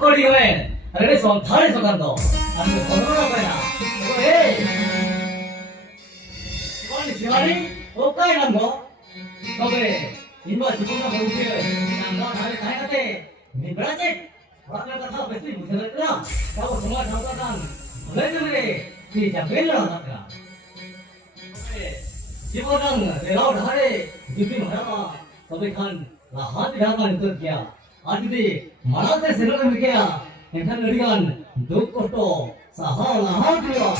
कोड़ी में अरे सो थारे सो कर दो अरे कोरोना पे ना तो कौन शिवानी वो काय नाम गो तो बे इनवा चिकुना बहुते नाम थारे काय करते निबराजे वाला कथा बेसी मुझे लगता क्या वो समाज होता था भले जमरे कि जबेल रहा था जीवनang relaw dhare jipi marama sabai khan lahat dhaman itu kiya adide marate senang kiya enthan nadigan duk koto saha lahat kiya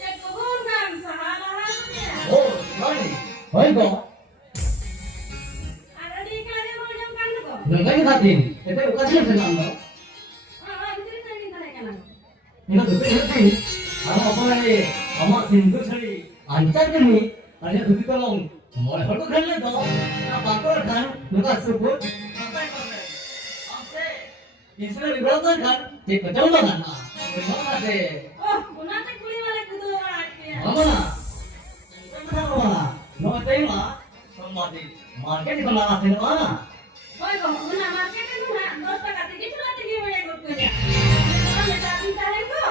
Kebun kan saha lahat kiya oh sorry hoy go ada di kali mau jam kan ko ngai khatin ete ukasih senang no itu tadi tadi kan ina dupe hati apa ni amak sindu sari ancar ni ada dupi tolong mulai hal tu kan le do na bakor kan nuka sebut sampai sampai amse isra libratan kan cek kacau kan na memang ada oh bunate kuli wale kudu orang kiya mana mana mana no tema samadi market itu mana sih mana hoy ko buna market kan na 10 taka tigi chula tigi wale kudu ya kita minta minta ko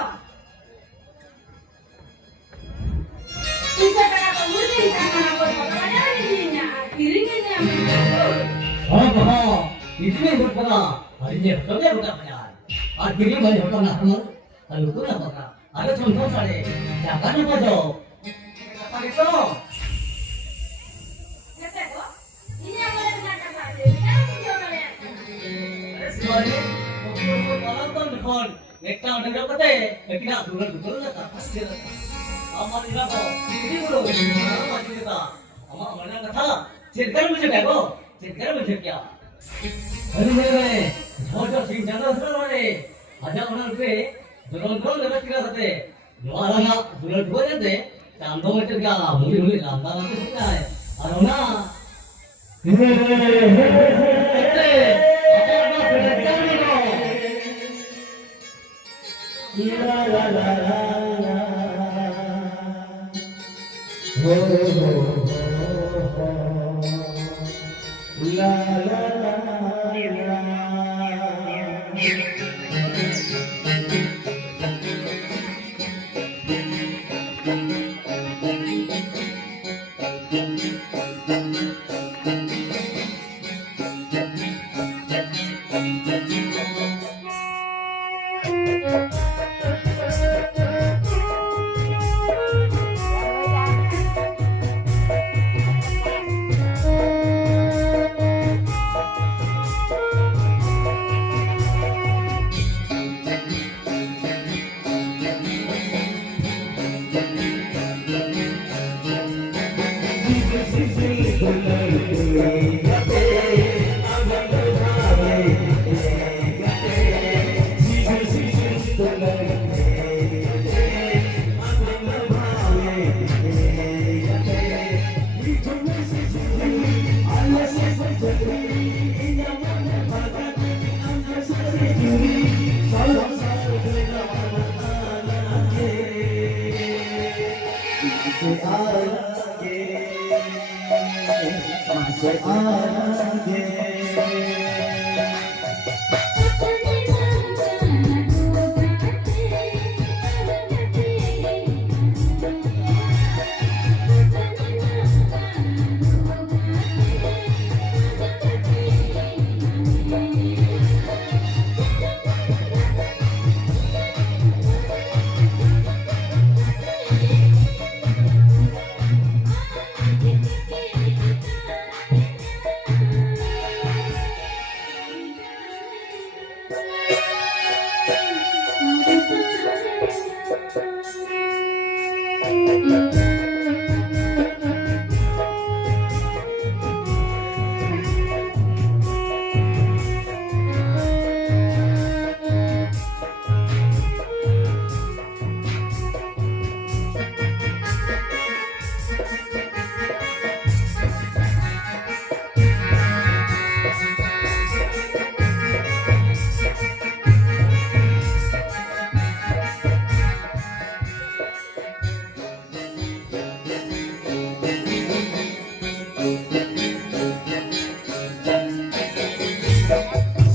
bisa kata pemudi sama buat fotonya dinya kirimnya oh ini berapa hari ni kerja bukan banyak आज गिरी भाई होता ना हम अलग तो ना होता आगे चुनथो सारे क्या करने को जो कपाली तो kete ko ini yang boleh kena kata kan video kali अरे सिवारी तो वाला तो निकल नेक्स्ट टाइम देखो कते लेकिन आप दूर दूर ना का फंस गया हमारे इधर तो किसी को मालूम नहीं था हमारा मरना कथा चिरकर मुझे देखो चिरकर मुझे क्या अरे मेरे जो सिंह जंगल से वाले आजा उन्होंने पे जोरों लगा किया करते जुआला ना जुआल धो जाते चांदों में चल गया मुझे मुझे लांदा ना तो क्या है और ना ला ला ला ला हो ला ला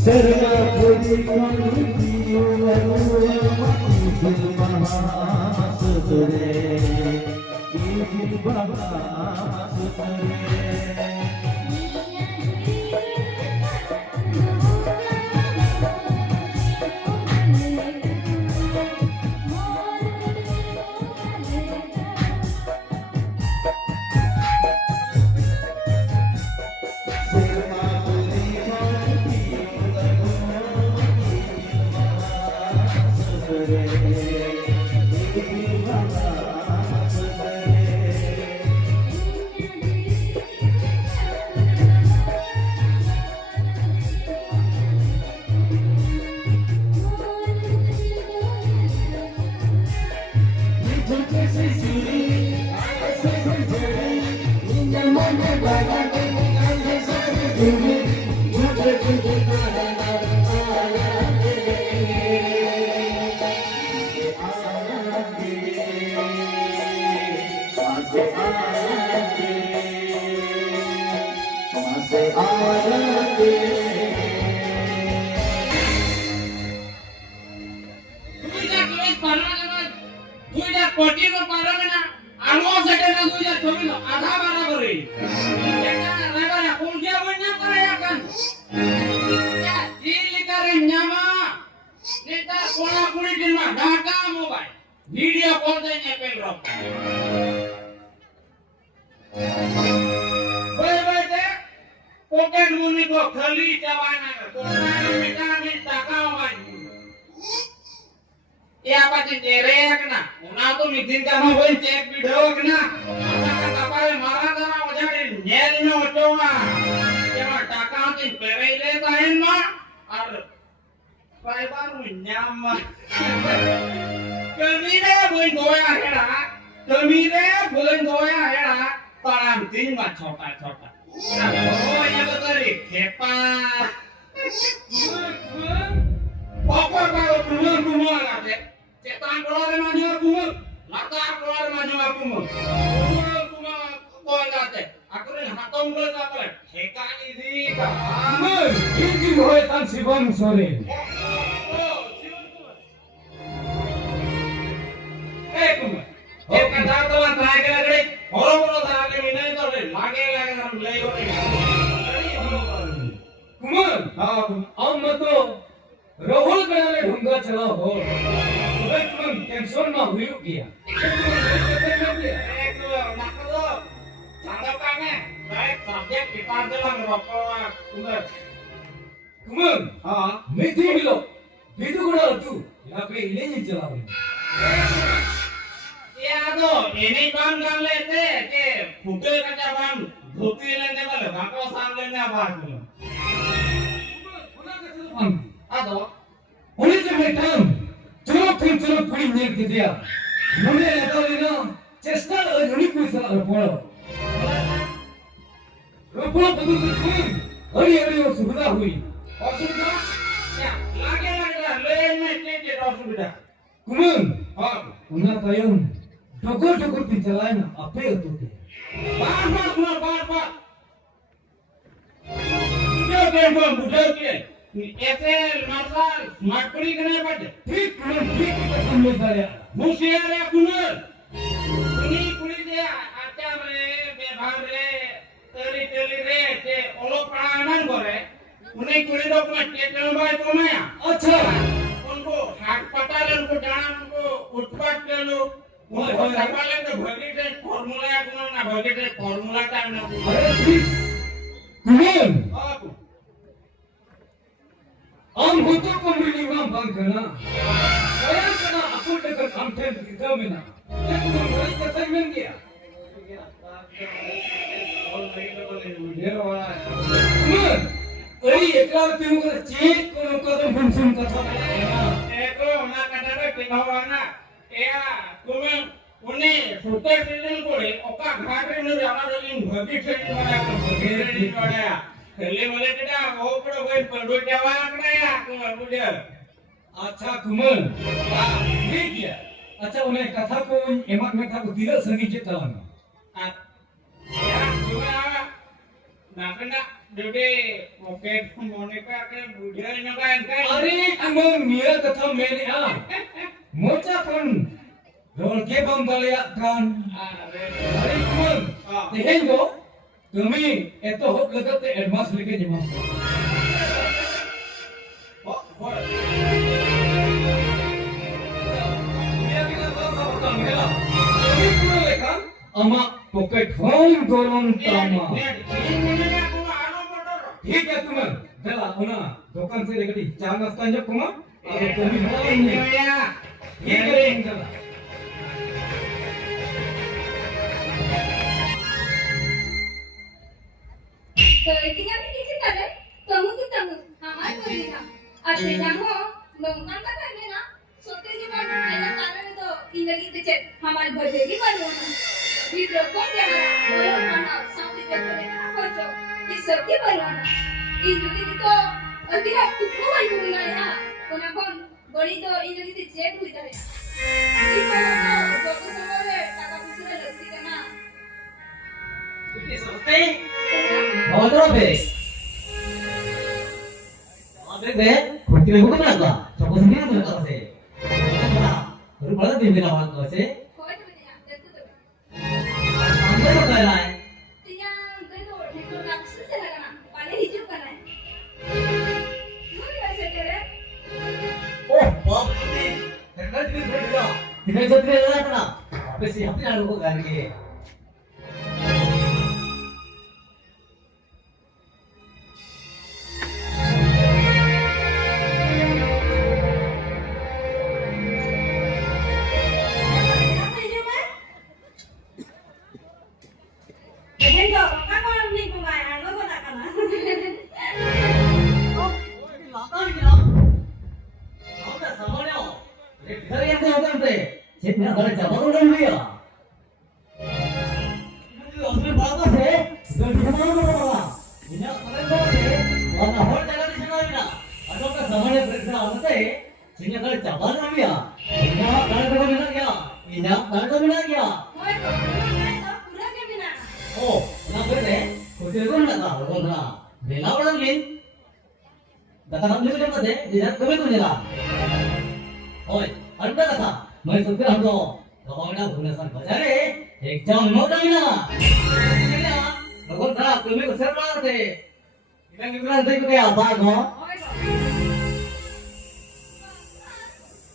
Serba berikan jiwa izin mahasudre, izin mahasudre. Video call saya nyepel rock. Baik-baik deh. Poket muni ko khali jawana ka. Tona minta kau maju. Ya apa cendere kena. Una to midin ka mo boy check video kena. Maka kapal mara kana ojadi nyel no choma. Jema taka tin pereile tahin ma. Ar Paibar nyama. Kemire boleh goya hera, kemire boleh goya hera, param ting mat छोटा. Oh ya betul ni, kepa. Pokok kalau kumur lah dek. Cetan keluar maju kumur, latar keluar maju kumur. Kumur kau enggak dek. Aku ni hatong boleh apa le? Heka ini kah? Kumur, ini hoy tan sibang sore. Rahul बनाने ढूंगा चला हो तुम tension ना हुई गया Koeman हाँ मैं थी मिलो बिदु गुड़ा तू यहाँ पे इन्हें नहीं चला रही ya to ini bang kan lete ke pute kaca bang धोती लेने वाले बाको सामने ना बात में आदो उन्हें जब मैं काम चलो पूरी नेक दे दिया मुझे लगा लेना चेस्टा उन्हीं को सलाह रपोड़ा बदल के तुम अरे वो सुविधा हुई असुविधा क्या लागे ले में के असुविधा कुमन हाँ उन्हें तायम डोकर पिंचलाए ना अपे होते बार बुढ़े के ऐसे मरसाल मटपड़ी करने पड़े ठीक हम लोग दाया मुशियारे कुनर उन्हीं कुड़ी दे आचा रे बेभार रे तली रे के ओलो प्राणन करे उन्हीं कुड़ी दो अपना टेटल बाय तो मैं अच्छा उनको हाथ पटा ले उनको जाना उनको उत्पाद के लो उनको संभाले तो भगीटे फॉर्मूला कुनर ना भगीटे फॉर्मूला टाइम ना अरे ठीक कुमन आप हम होतो को मिनिमम बंद करना saya kena aku dekat konten kita mina itu mulai kata men dia अरे एकला तुम को चेक कोनो कदम फंक्शन कथा एको ना कटारे पिनवाना एया तुमे उन्हें सुते सीजन कोरे ओका घाटे न जाना रही भगी ट्रेन वाला भगी वाला खेले वाले टेटा ओ पड़ो गई पंडो जावा कनाया कुमार बुढ़े अच्छा कुमन ठीक है अच्छा उन्हें कथा को एमक में था उतिरा संगीत चलाना या तुमे आवा ना कना jadi pocket boneka ke budaya nyobain kan. Ari among niya kata meni a. Mocha kan rol ke bang daliat kan. Ari kumang tehen do kami eto hok lagat te advance leke jema. Niya kita bang apa mela. Kami pura lekan ama pocket home dorong tama. Ini aku anu motor. ठीक है तुम चला होना दुकान से लेकर चाय नाश्ता जो कुमा और तुम ही Ini ya. ठीक है चला तो tinggal dikit kan? Tunggu. Hamar boleh kan? Ada jango, nongkan kata ni na. Sote जीवन ऐसा कारण तो इन लगी ते चेक हमारे बजेगी बनो ना. वीडियो कॉल क्या है? बोलो ना सामने देखो देखना खोजो. ये सब की बनो ना. इस लगी तो अभी आप तुमको बन को ना यार. कोना कौन बड़ी तो इन लगी ते चेक हुई था. इस बनो तो समोरे टाका पुसरे लगती है ना. Ini seperti bawa terobek. Bebek, kita bukan apa? Coba sendiri tu nak sih. Baru pada bimbing awak tu sih. कोई तो नहीं आप देखो तो. Ambil apa lain? tinggal gitu itu langsung saya lagana paling hijau kan ya mana bahasa kere Oh, bapak ni. Kerana dia berbeza. Dia jadi orang apa? Apa sih? Apa yang aku ganti? apa hijau kan hijau kan orang ni pemain lo kau tak kenal Oh, ini latar ni lah. Kamu dah sama ni oh. Kita yang tu bukan tu. Cip ni ada jawab orang dia. Ini asal berapa sih? Sudah di mana mana? Ini asal berapa sih? Warna hor jaga di sana ni lah. Ada apa sama ni berita apa sih? Sini ada jawab orang dia. Ini ada apa mana dia? Ini ada apa mana dia? mau itu mau pura ke bina Oh, nak berita? Kucing tu nak tak? Orang nak. Bela orang ni. Datang kami tu macam ni. Dia kami tu ni lah. Oi, anda kata, मैं सुनते हम तो गवाना भुवनेश्वर बाजारे exam मोटा ही ना भगवान था तुम्हें को सर मार दे इधर की बिना देख के आबाद हो mau itu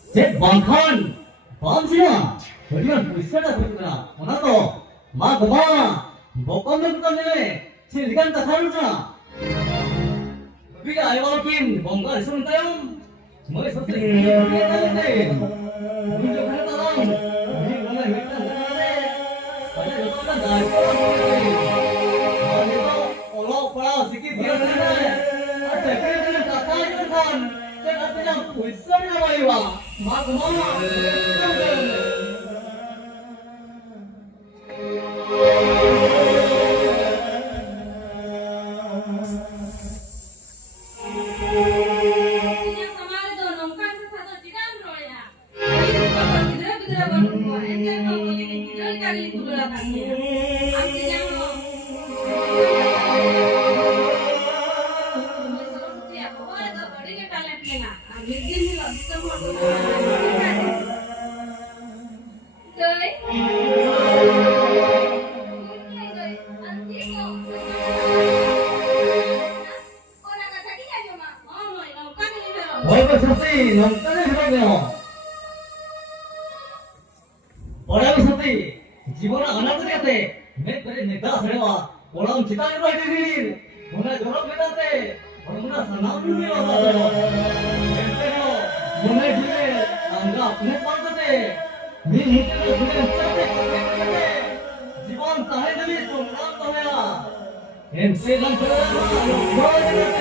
जे बंखन बम सिना बढ़िया पुष्कर ना पुष्कर होना तो माँ गवा बोकम में तो नहीं चिल्कन तखार ना अभी आए वाला किन बंगा सुनते हम मैं सोचते ये नहीं मुझे घर का नाम ये वाला बेटा है पहले लोगों का गाय को और ये तो ओला पड़ा सिकी दिया है अच्छा फिर काका ये खान ते कहते हैं पुष्कर ना भाई वाह माँ घुमाना yang kemarin tuh nongkan ke satu jam loh ya itu kalau tidak baru itu kalau tidak kali itu belakang artinya loh setiap orang itu beri ke talentnya nah bikin nih loh bisa mau 얼굴 섰지 너무 떠내시라고요 뭐라고 섰지 집어나 안 하고 되겠대 내 그래 내가 서래와 뭐라고 기다리고 하더니 뭐나 저런 배다대 뭐나 사나운이 와가지고 엠페로 뭐나 그래 안가 그네 빠졌대 니 무대로 그냥 짜대 집안 따해들이 좀 나왔다며 엠세랑 그래 커지났대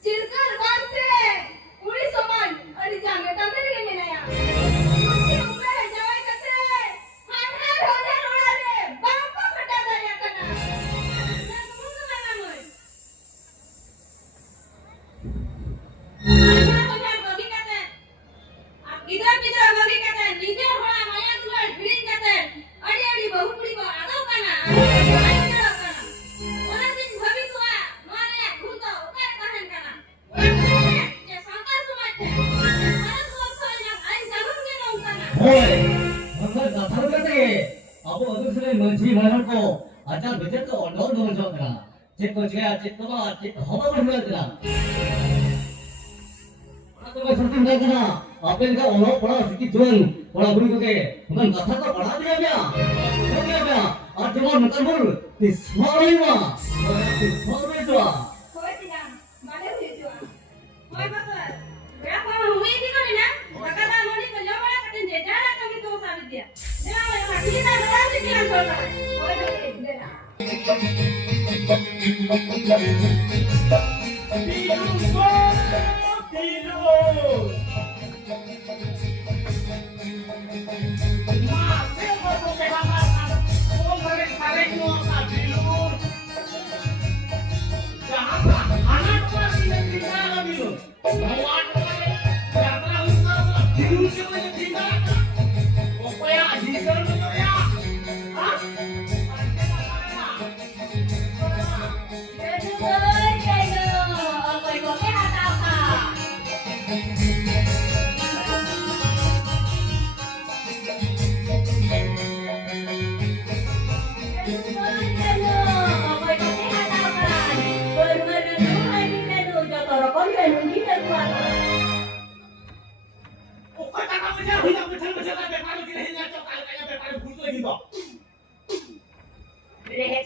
Circle bante, uri soman, ari jangan tante ni mana ya? Abu aduh sini menci mana ko, ajar betul ko ondor dong jauh kena. Cek ko cek cek ko mah cek hama berdua kena. Aku masih tinggal kena. Apa yang kau orang pernah sikit jual, orang beri ke, bukan kata kau pernah dia dia. Kau dia dia. Cuma makan bul, tismari mah, tismari tu. Hoy tiang, mana boleh jual? Hoy bapak, berapa rumah ini kau ni nak? Kakak dah mau ni kerja mana kata jajan lah kami tu sabit dia. Dia mana masih kita berapa sih yang kau tak? Hoy boleh, dia lah.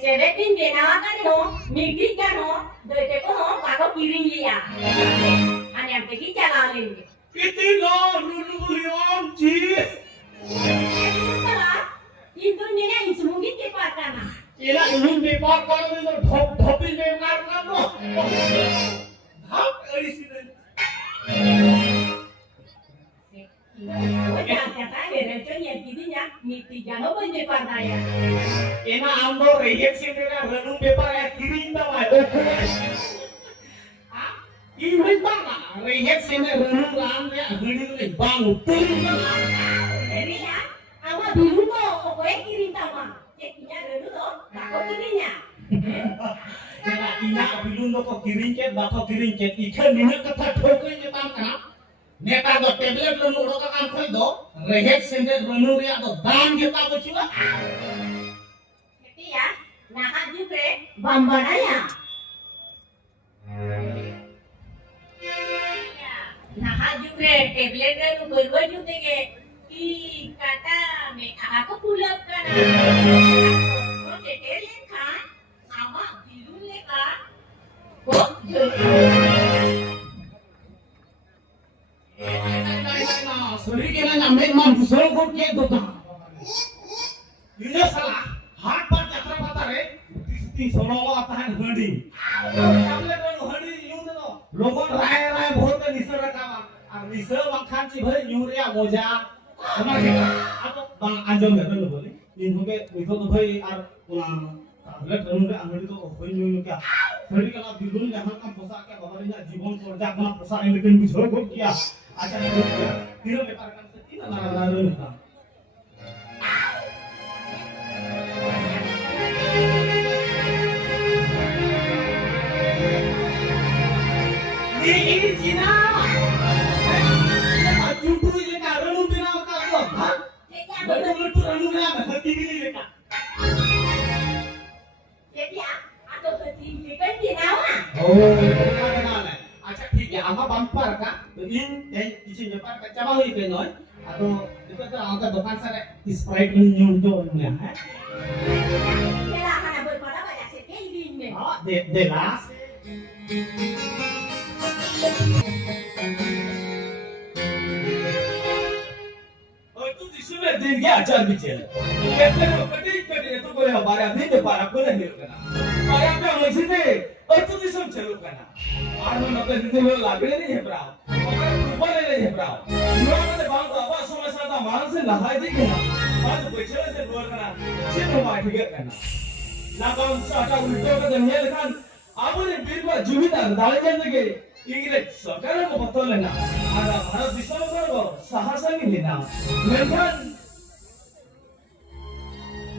Rehetin benawakan no, mikir kan no, dari teko no, kakak piring liya. Ane yang pergi jalan ini. Itu loh, rululion ji. Itu salah. Itu ni yang semungkin kepatana. Ila ulun bepar kalau itu dhopil bepar kamu. Dhop original. Jangan kata rehetin yang kirinya, mikir jangan boleh pandai. Ena ambo rehet sih mereka renung bepar ya kirim tahu. Ini mana? Rehet sih mereka renung ram ya renung le bang utul. Jadi ya, awak dulu kok, pokoknya kirim tahu. Cekinya dulu toh, bakal kirimnya. Ena ina bilun kok kirim cet, bakal kirim cet. Ikan ini kata thokai je tam kan? Neta do tablet renung roka kan koi do. Rehet sih mereka renung ya do bang kita bocil. Ya, nak juga bambananya. Nah juga tablet kan berubah juga ke. Kata me aku pulang kan. Kau tablet kan, awak biru lekan. Kok? Sorry kita nampak mampu sorok ke tu tak. Ini salah. हाथ पर चक्र पता रे तीस सोलवा ताहन हंडी हमले तो हंडी यूं दो लोगों राय राय बहुत निसर रखावा और निसर बंखान ची भरे यूरिया मोजा समझ गया अब बंग आंजम में तो बोले इन होके निको तो भाई और उना हमले तो उनके अंगड़ी तो होई यूं क्या थोड़ी कला बिगुन जहां का पोसा के बबरिना जीवन को जागना पोसा लेकिन बुझो को किया अच्छा तीनों व्यापार कर सकती ना ना ना ini Cina. Jumpu ini kan renung bina kalau apa? Betul-betul renung bina hati ini lekat. Jadi aku hati kan dia mana? Oh, mana? Acak ठीक है, आमा बम्पर का तो इन इसी व्यापार का चाबा हुई के नॉय atau itu tuh angkat dukaan sana Sprite nyundo ya. Dia mana berpada banyak sekali ini. Oh, de las. itu di sini dia ajar bicara. Kita kadi itu boleh barang ini para boleh hidup kena. Barang yang masih ni, itu di sini celu kena. Arman apa di sini lagi ni hebrau. Orang berubah ni hebrau. Dua mana bang tu apa semua sana manusia lahai di kena. Baru bicara je luar kena. Cina mati kena. Nakam sahkan itu kita ni kan. Abu ni birba jumidan dalam lagi. Ingin sekarang mau betul lena. Ada Bharat Disam kalau sahaja ni lena. Mereka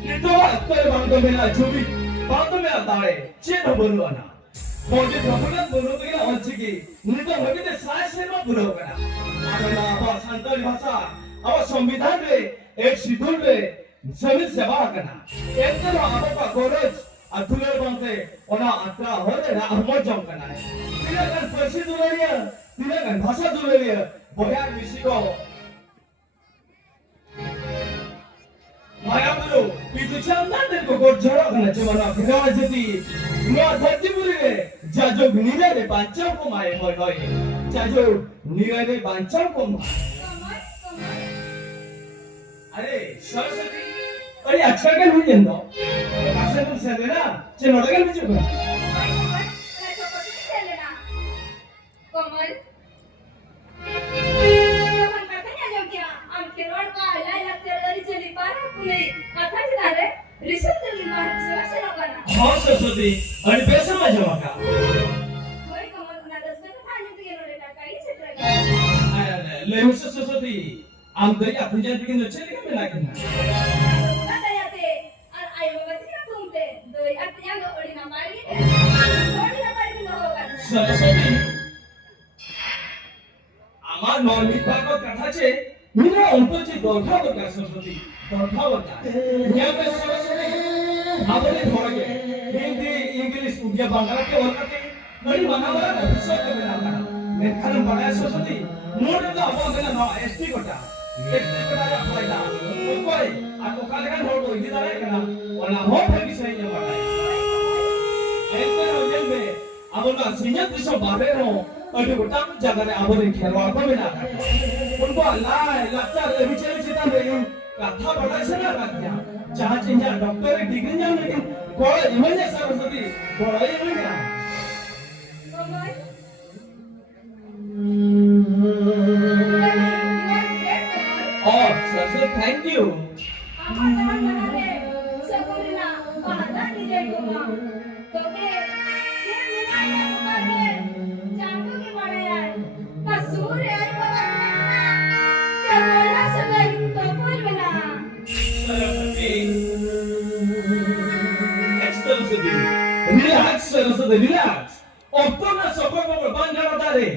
itu apa bangsa mereka jumi bangsa mereka tahu. Cina bolu ana. Mungkin kamulah bolu tu kita orang ciki. Mereka mungkin tu saya semua bolu kena. Ada apa Santali bahasa. Apa Sambidan le, ek sidul le. service sewa kana ente lo abo pa college athule bangte ona atra hore na amo jom kana tila kan persi dularia tila kan bhasha dularia boya misiko maya bulu pitu chamna der ko jora kana chemana bhigawa jati no dhati bulire jajo nira de bancham ko mai hoy hoy jajo nira de bancham ko अरे सरस्वती अरे अच्छा क्या नहीं जानता अच्छा तुम सहने ना चलो लगा मुझे को कमल katanya jam kya am kerod ka alai lakter dari cheli par pune kata jare result cheli par se lokana हाँ सरस्वती अरे पैसा मत जमा का koi kamal na 10 ka thanya tu yelo leta kai setra ले मुझसे सरस्वती आम दरिया तुझे बिकिन अच्छे लेके मिला कितना na daya te ar ayo bati na tumte doi atnya lo ori na mari ori na pari no hoga Saraswati আমার নর্মিক ভাগবত কথা আছে মিনা অন্তর্জি দরখা বকা সরস্বতী দরখা বকা ইয়াতে সরস্বতী আমাদের ধরে হিন্দি ইংলিশ উড়িয়া বাংলাতে ওরকাতে বড়ি বানাবরা বিশ্বত মেলা করা মেখান বড়া সরস্বতী মোরে তো আপনা না এসটি কোটা এসটি কোটা ফায়দা কই আর ওখানে কান হড় কই দিদারে কেনা ওনা হো ফেকি সই না বড়া এতে রজেল মে আমরা সিনিয়র দিশো বারে নো अरे बेटा जगह रे आबोरे खेलवा को बिना उनको अल्लाह लच्चा रे बिचे चिता रे कथा बड़ा से ना रखया जहां चिंजा डॉक्टर डिग्री जान लेकिन कोई इमन सरस्वती कोई इमन क्या और Saraswati thank you Relax, Saraswati relax. Oktober sokor ko banjara dare.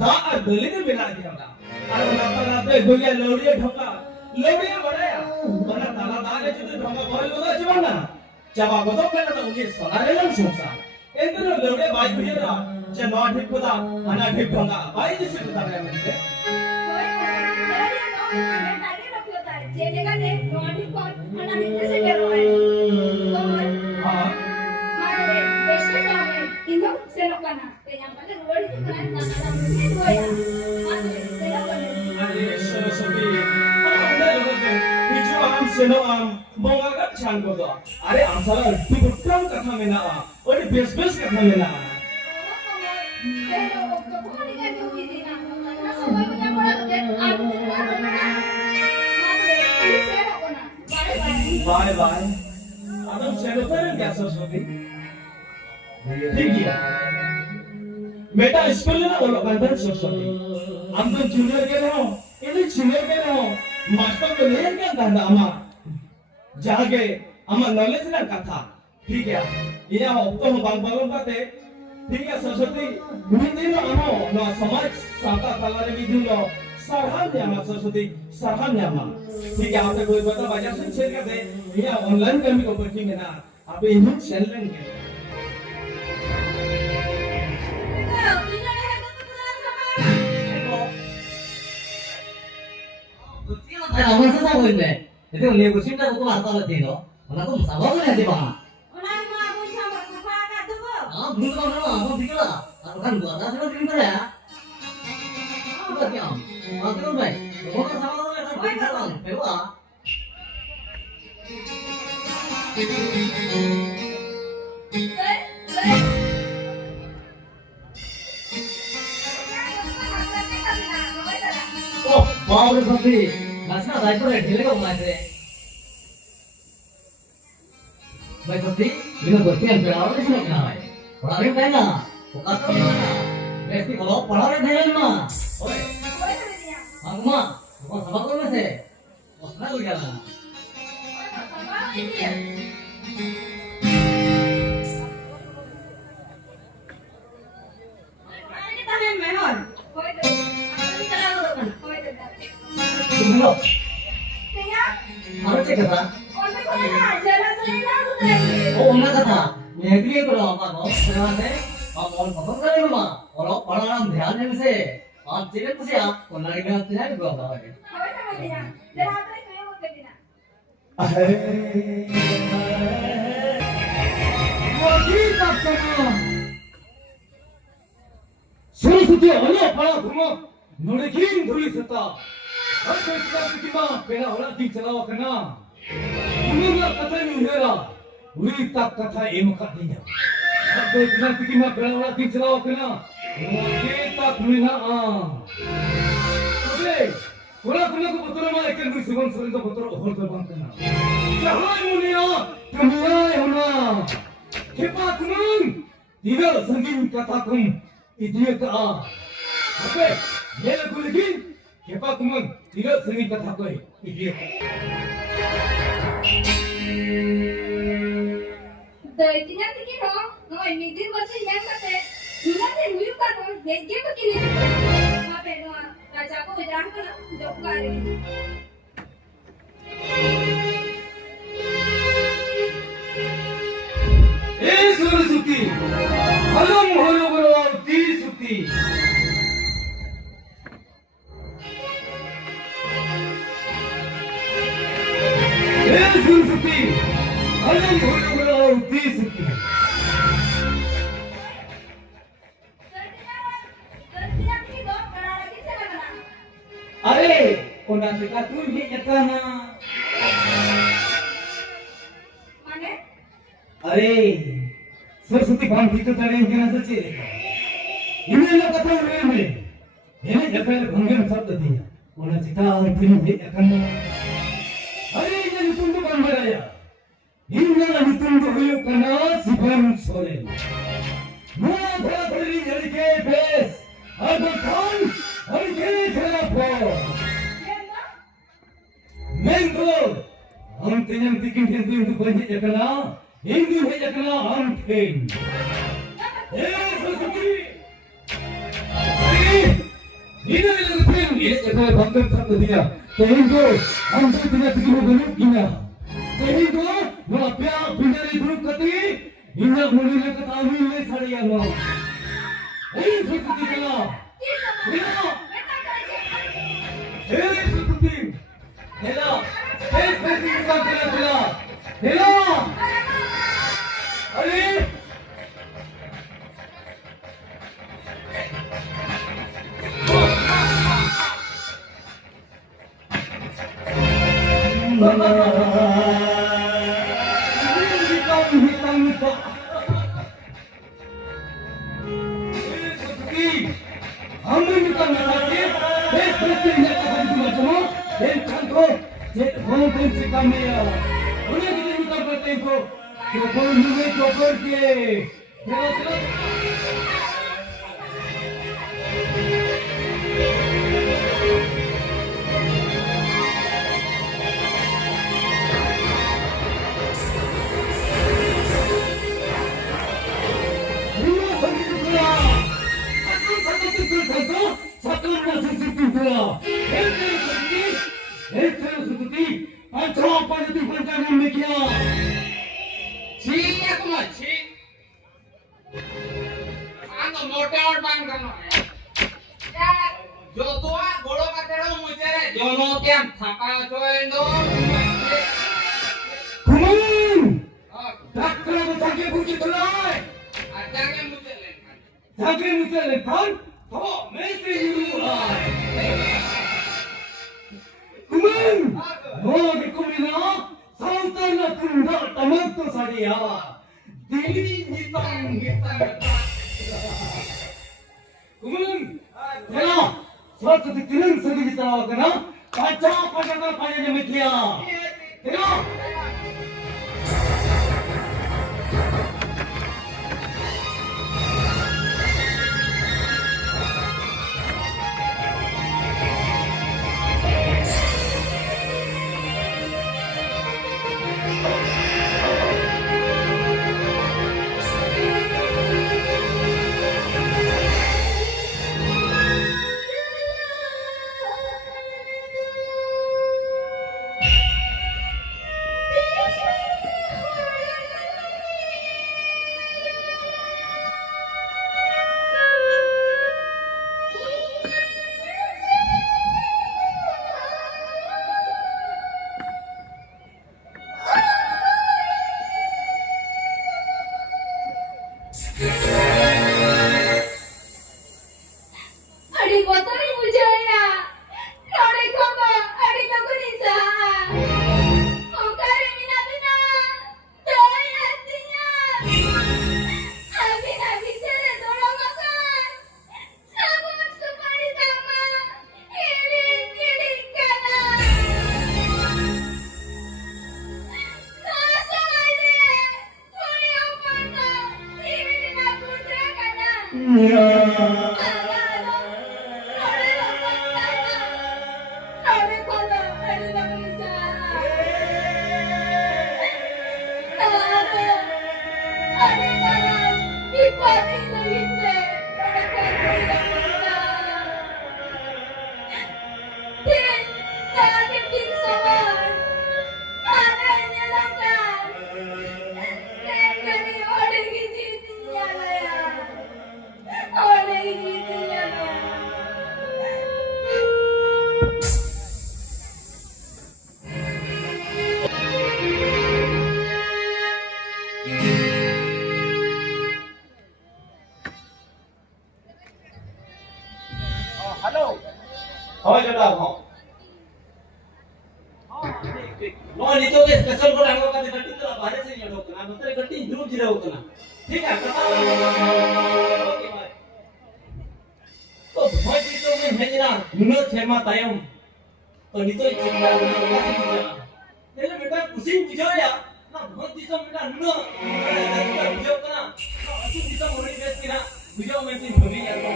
Da ar dali ke mila diya na. Ar nata nate goya loriya dhonga. Loriya badaya. Bana tala dale jodi dhonga boil hoda jibana. Jaba godo kana to unge sonare lang songsa. Endro loriya bai bhira. Je no thik hoda ana thik dhonga. Bai jise hoda hai mante. हाँ Indo selokana, yang pada luar itu kan karena namanya dua ya, masuk selokana. अरे सरस्वती हमने लोगों के बिचु आम सेनो आम बोंगा का छान को दो अरे आंसर दुगुट्टम कथा में ना और बेस बेस कथा में ना Pero kung hindi ka hindi na, nasa mo yung mula ulit, ako din na ako na. Masuk selokana. Bye bye आदम सेनो करें क्या सरस्वती ठीक है बेटा स्कूल में ना बोलो कंधन सरस्वती हम तो जूनियर के रहो इन्हें सीनियर के रहो मास्टर को ले क्या धंधा अमा जाके अमा नॉलेज ना कथा ठीक है ये हम तो हम बाल बालों का थे ठीक है सरस्वती हिंदी में अनो ना समाज साता तलारे भी दूँगा सरहन न्यामा सरस्वती सरहन न्यामा ठीक है आपने कोई बता बाजार से शेयर कर दे ये ऑनलाइन कमी को पढ़ी में ना आप इन्हें शेयर लेंगे Awal sa sabon me. Ito ni ko sinta ko ata la dino. Ana ko sabon na di ba? Unay mo ako sa magpapaka dugo. Ah, belum tahu na ako bigla. Ako kan gua na sa din kaya. Ah, ba kya? Ah, pero ba? Ko ka sabon na kan bigla lang. Pero ah. Oh, wow, Sophie. Masih ada itu deh, dia kau masih. Baik Sophie, ini berarti berapa sih nak naik? Orang ini mana? Bukan tu mana? Berarti kalau orang ini mana mah? Oi, aku mah, aku sama kau masih. Wah, nak lu jalan? Tunggu. Harus cek apa? जरा से ना उतारिए Oh, una kata. Negeri ko lang ako. Kaya आप और पसंद करेंगे माँ और आप पढ़ाना ध्यान देने से आप चले तो से आप को नहीं करते हैं को आप आगे हमें तो बोलते हैं जरा आप ने क्यों बोलते हैं वही तक करना सरस्वती अलग बड़ा घुमा नोड़ेकिन धुली सता हर कोई की माँ पहला होला दिन चलावा करना उन्हें कथा नहीं हेरा उन्हें तक कथा एम कर दिया अब तो इतना की माँ पहला होला दिन चलावा करना वो तक मिला ओके कोला कोला को बतरो माँ एक भी सुबह सुबह तो बतरो होल कर बांध करना जहाँ मुनिया कमिया होना केपा कुमन tidak sangin katakum idiot ka oke ye gulgin kepa kuman tidak sangin katakum idiot दैतिया तिकी हो नो निदिन बसे yang kate दुना ते मुयु का नो देगे बकिने मा पे नो राजा को विद्राम को जोकारी सरस्वती हलम हलो बरो ती सुती सरस्वती हलम हलो बरो ती सुती दैतिया तिकी दो करा लगी से लगना अरे कोना से का तू ये जताना माने अरे सरस्वती भान भीतर तारे इनके ना सच्चे इन्हें ना कथा रहे में इन्हें जपे भंगन शब्द दिया उन्हें चिता अंतिम है अकन्ना अरे ये तुम तो बन गया इन्हें तुम तो हुई कना सिफर सोरे मुआ धरा धरी लड़के बेस अब खान हड़के खरा पो मेंगो हम तेजन तिकिन तेजन तो बन जकना हिंदू है जकना हम थे सरस्वती इन्हें फिल्म ये जगह भंगन शब्द दिया तो इनको हम तो दिया तिकिन बनु किना तो इनको वो प्या पिंजरे ग्रुप कती इन्हें मुनि ने कतावी में सड़िया लो सरस्वती कला सरस्वती हेला सरस्वती का कला हेला अरे मोटे और बांग करना जो तो गोड़ो का तेरा मुझे रे दोनों क्या थका जो है नो डॉक्टर को जाके पूछी तो लाए जाके मुझे ले खान तो मैं तेरी लाए कुमन वो कुमिना संतान कुंडा टमाटो साड़िया दिल्ली नितांग कुमन हेलो सरस्वती किरण सभी चलावा करना पाचा पकड़ना पाया जमे किया hello Paano hindi? Tin, dahil din sa man. Ano niya lang kan? Kani order giti niya na yan. Order giti niya na yan. Hello Hoy dadah ho. नो नीतो के स्पेशल को डांगो का गट्टी तो बाहर से नहीं होता ना मतलब गट्टी जरूर जिरा होता ना ठीक है ओके भाई तो भाई तो में भेजना नुनो छेमा तायम तो नीतो चिंता करना होगा कि तेरे बेटा खुशी बुझो या ना बहुत दिसो बेटा नुनो बुझो करना अच्छी दिसो मोरी बेस किना बुझो में भी भूमि या तो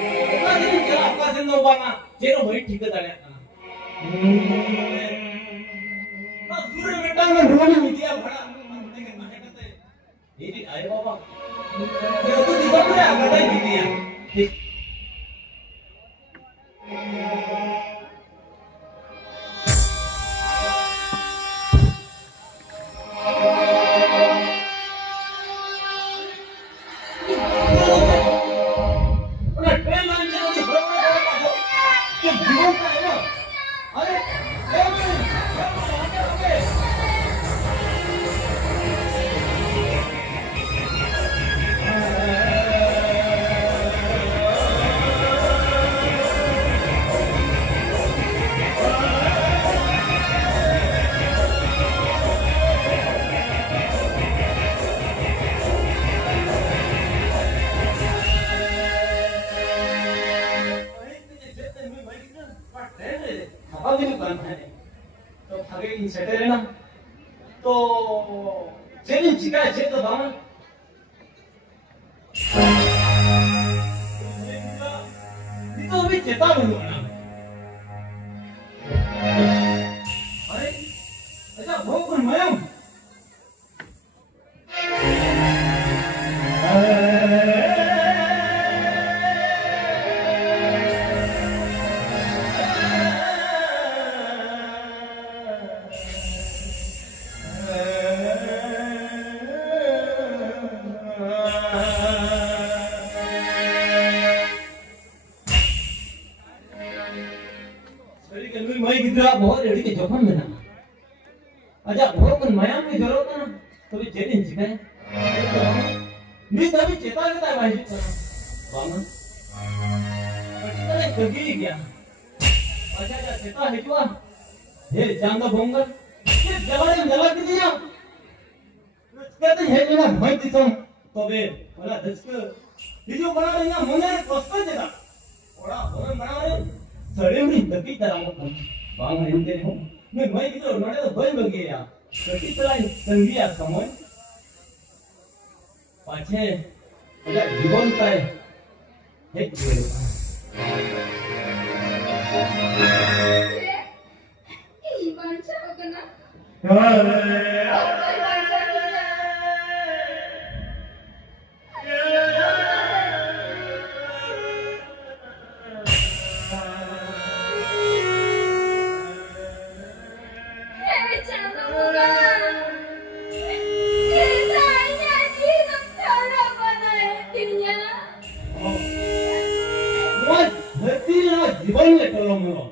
ना दिन चला आपका दिन नो बामा जेरो भई ठीक है पूरे बेटा में ढोली मिटिया भड़ा माने कहते ये भी आए बाबा ये तो दिखा पूरा बड़ा ही मिटिया ठीक पूरा ट्रेन लाइन से वो बड़ा ये जीवन का है ना अरे तो आगे सेटल है ना तो जेनी जिका जे तो दाम ये तो अभी चेता नहीं हुआ ना अरे अच्छा बहुत कौन मयम बहुत रेडी के जोखम में ना अच्छा बहुत कौन मयम में जरूरत है ना तो भी जेनी जिका है नहीं तभी चेता लेता है भाई बामन अच्छा कभी क्या अच्छा अच्छा चेता है क्या ये चांदा भोंगर ये जला के दिया कहते हैं ना भाई दिसम तो बे वाला दसक वीडियो बना रहे हैं मोने कष्ट देता ओड़ा होने बना रहे सड़े हुई दबी तरह को बांग हिंदे हो मैं किधर नोड़े तो भय बगे या कटी तरह संगिया समय पाछे अगर जीवन पाए एक जीवन ई बांचा होगा ना जीवन ले टोलो मोलो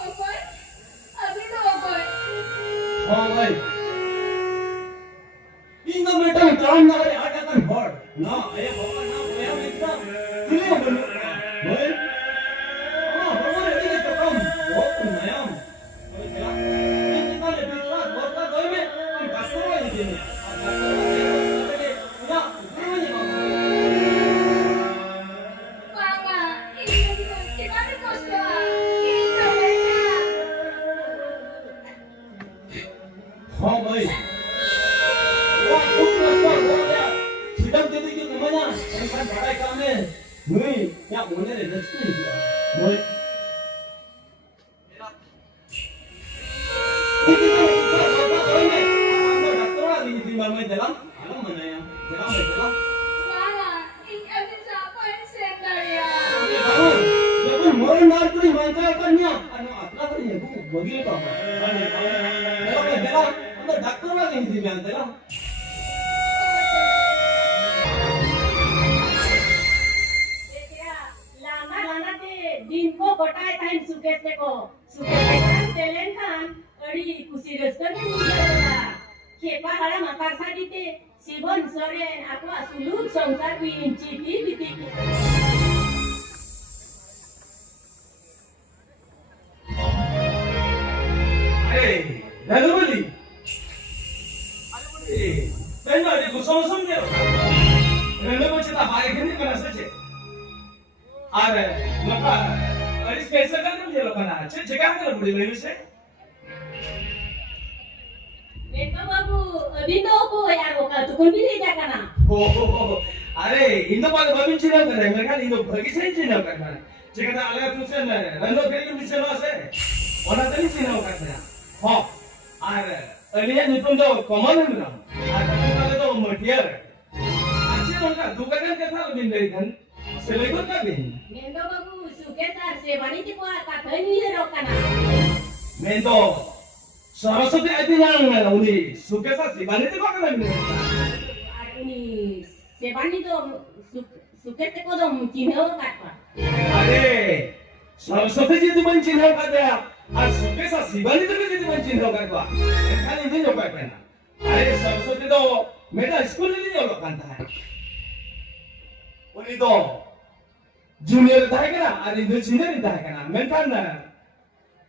ओपर अभी तो ओपर हां भाई इन द मेटल काम ना रे आटा तन हॉट ना ए बाबा ना भैया मित्रा तुलियो बोलो भाई हां बाबा रेडी के तो काम बहुत नया कोई चला इन निकाल ले बिल्ला बहुत का दो में हम कस्टमर है जी ना बाबा ini kita di kos doang kita हाँ भाई वहाँ कुछ नस्ता हो गया सीधा दे कि नमना इंसान बड़ा काम है नहीं क्या बोले रे दस्ती बोले कितना बाबा कोई नहीं हम डॉक्टर आ गई थी मैं जला हम मनाया जला मैं जला डॉक्टर ना नहीं थी मैं तेरा lama te din ko kotai time suke ko kan telen kan adi kusi resto ne mula kepa hala makar sadite sibon soren aku asulu songsar win citi bitik Randomly. Then I did some there. Remember that I can even assess it. Are Lapa, a space of the Lopana, check out the movie, say. Ento babu bindo ko yaro ka tu kun bili jakana Oh, are in the part of Babinchina, the American in the Burgisan of Canada. Check out the other two, Rando Perry Michel say. One of the things in our country. Hop. Earlier you told the common I don't know material. Actually, Dugan can tell me American. Selegot Cabin. Ento babu suke sar sebani ti ko ka thani ro kana Mento. Saraswati Adinang only. Sukesa Sibaniti Bakan. ani sebani to suke te ko dom kino ka Are Saraswati ji Manchin have got आज सुबह सा सिवानी तो किसी दिन चिन्ह होगा क्या? खाली दिन होगा क्या ना? अरे सरस्वती तो मेरा स्कूल नहीं होगा कहता है। उन्हीं तो जूनियर था क्या ना? आज इंदु सीनियर था क्या ना? मैं कहना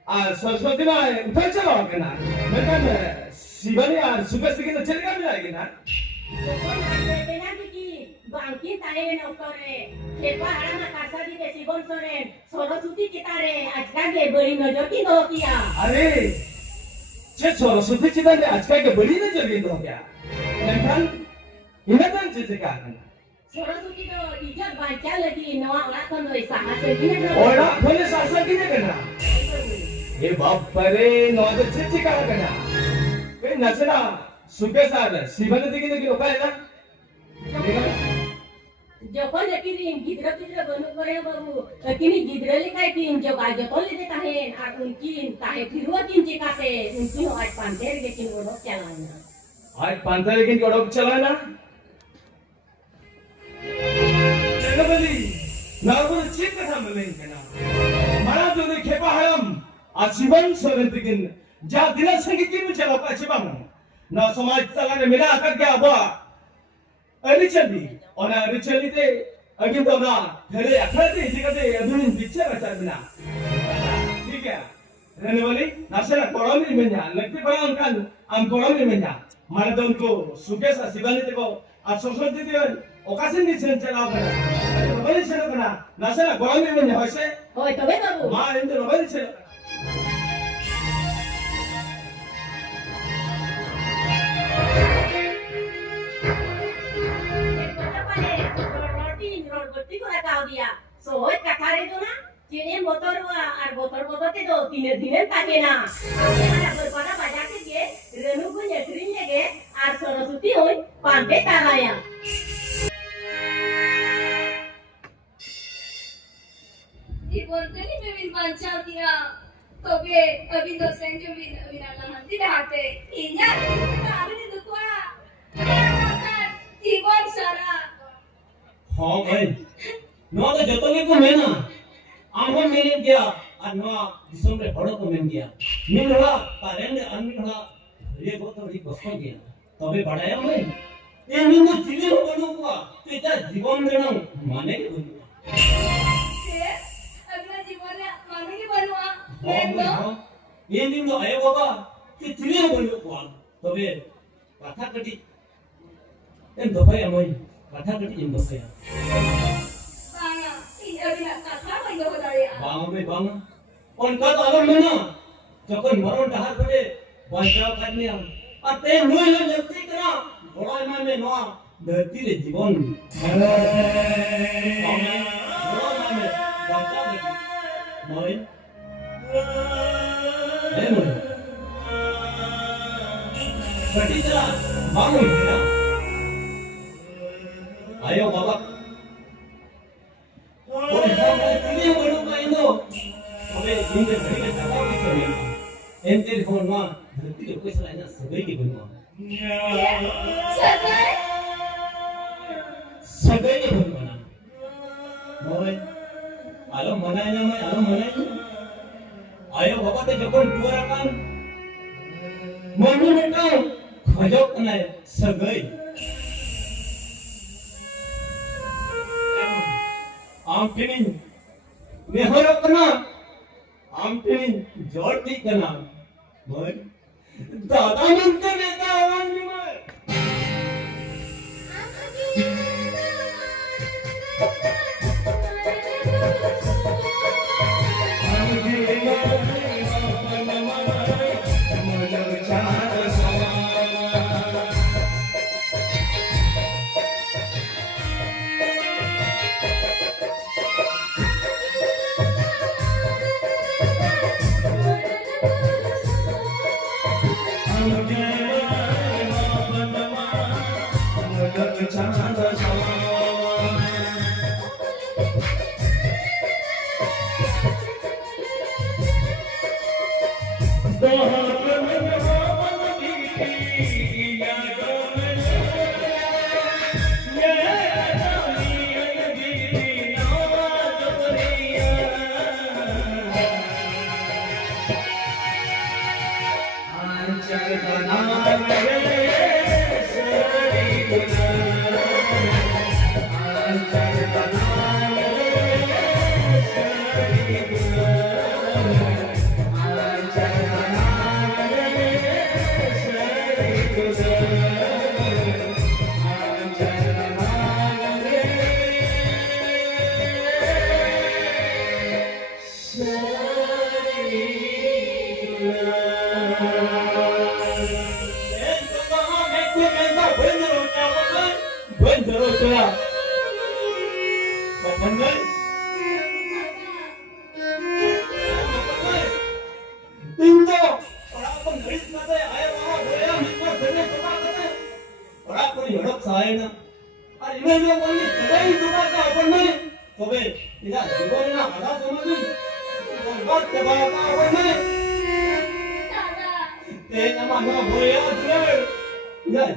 आज सरस्वती में उतर चला क्या ना? मैं कहना सिवानी आज सुबह से कितना चलेगा भी आएगी ना? Bangkin tayo na utore kepa harama kasadi ke sibon soren Saraswati kitare ajka ke bari nojor ki no kiya अरे चे सरस्वती चिता ने आज के बड़ी ने जल्दी हो गया लेकिन इन्हें तो चीज़ क्या करना Saraswati to ijat baca lagi nawa ora kon doi sahase gine no और आप बोले सासा की नहीं करना ये बाप परे नौ तो चीज़ क्या करना ये नचना सुबह साल सिबन दिखने की उपाय ना Jokon lekirin gidra banu kore babu lakini gidra le kai tin joka jokon le tahen ar unkin tahe phirwa tin chikase unkin aj panter gekin odok chalana आज पंद्रह लेकिन कड़क चला ना चलो बली ना वो चीज़ का हम नहीं करना मरा तो ने खेपा हम आजीवन सोने दिखन जा दिला संगीत में चला पाचे बांग ना समाज चला ने मेरा आकर क्या हुआ अरे चली और अरे चली थे अभी तो ना पहले अखर थे इसी का थे अधूरी पिक्चर बचा बिना ठीक है रहने वाली नाशना कोरोमी में जा लगते बड़ा उनका हम कोरोमी में जा मारे तो उनको सुबह सा सिवानी थे को आज सरस्वती थे ओकाशन की चेंज चला बना बड़ी चला बना नाशना कोरोमी में जा वैसे hoy to be babu माँ इंद्र बड़ी चला Roti ko na tao dia. So, hoy kathare to na. Tine motor wa ar motor te do tine take na. Ana berpada baja ke ge, renu ko nyetrin ge ar Saraswati hoy pampe taraya. बोलते नहीं मैं win पंचा दिया तो बे अभी तो सेंजो win win लहंती रहते इन्या तो अभी नहीं दुखवा जीवन सारा हाँ भाई नौ तो जतोगे को मैं ना आमों मैंने किया और नौ जिसम रे बड़ों को मैंने किया मैं लड़ा तारें ने अन्य लड़ा ये बहुत बड़ी कष्ट किया तबे बढ़ाया मैं ये निंदो चीज़ें हो बनूँ हुआ तो इतना जीवन देना माने के बनूँ अगला जीवन माने के बनवा हाँ ये निंदो आये बाबा कि चीज़ें बनूँ हुआ तबे कथा कटी इन दोपहर में कथा कटी इन दोपहर बांगा इन अभी ना कथा बंद हो जाएगा बांगा में बांगा उनका तो अलग में ना जब कोई मरण डहार करे बचाव करने हम अते नुई ले लगती करा बड़ा इमान में नवा धरती रे जीवन बड़ा इमान में बचाव करती मोई ए मोई कटी चला बांगो ना आयो बाबा और हम तीन बोलो का इनो हमें दिन के घड़ी में जाता है एंटर फोन में धरती के कोई सलाह ना सभी की बनवा सगळे सगळे बनवा मोय आलो मनायला मैं आलो मनायला आयो बाबा ते जकोन टुरा कान म्हणून तो खजोक नाही सगळे आमटिनी नेहरो कना आमटिनी जोडती कना मोय दादा म्हणते नेता आवाज मोय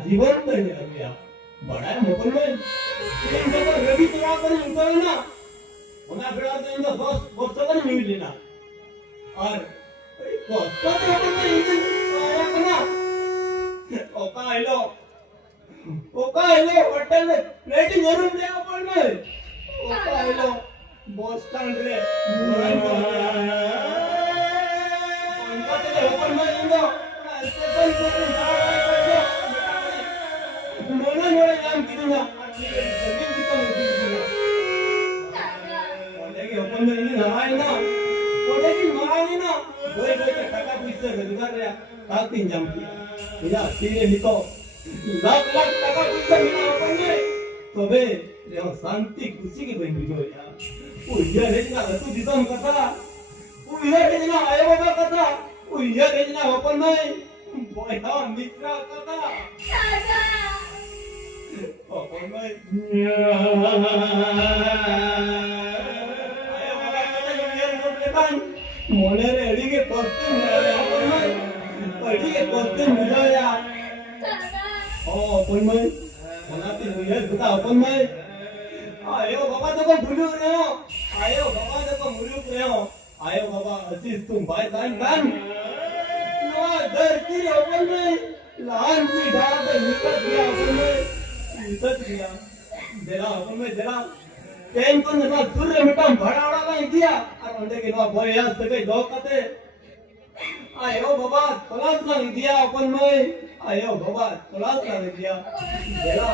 जीवन नहीं है बड़ा है मोकल में इन सब रवि तो आप नहीं उनका है ना उन्हें फिर आते हैं तो बस तो नहीं मिल लेना और कोस्ता तो अपन में इंजन आया बना ओका हेलो होटल में प्लेट जरूर दे अपन में ओका हेलो बस स्टैंड रे उनका तो अपन में इंजन स्टेशन मोना मोरे नाम कितना जमीन की तो नहीं ओलेगी अपन में नहीं नहाए ना ओलेगी नहाए ना बोले टका पैसे रोजगार रे का तीन जम की या तीन ही तो लाख टका पैसे मिला अपन में तबे रे शांति खुशी की बन बिजो यार ओ ये लेना तू दिसम कथा ओ ये लेना आयो बाबा कथा ओ ये लेना अपन में बोया मित्रा कथा अपन में आयो बाबा कथा जो ये मोट लेतान मोने रे अड़ी के कोस्ते मिला अपन में अड़ी के कोस्ते मिला यार ओ अपन में बनाते हुए बता अपन में आयो बाबा तो को भूलू रे हो आयो बाबा तो को भूलू रे हो आयो बाबा असीस तुम भाई कान कान नो धरती अपन में लान की ढाल पे निकल गया अपन में निकल गया जरा अपन में जरा पेन को ना सूर्य मिटा भड़ाड़ा नहीं दिया और अंदर के ना बोया सके दो कते आयो बाबा तलाश नहीं दिया अपन में आयो बाबा तलाश नहीं दिया जरा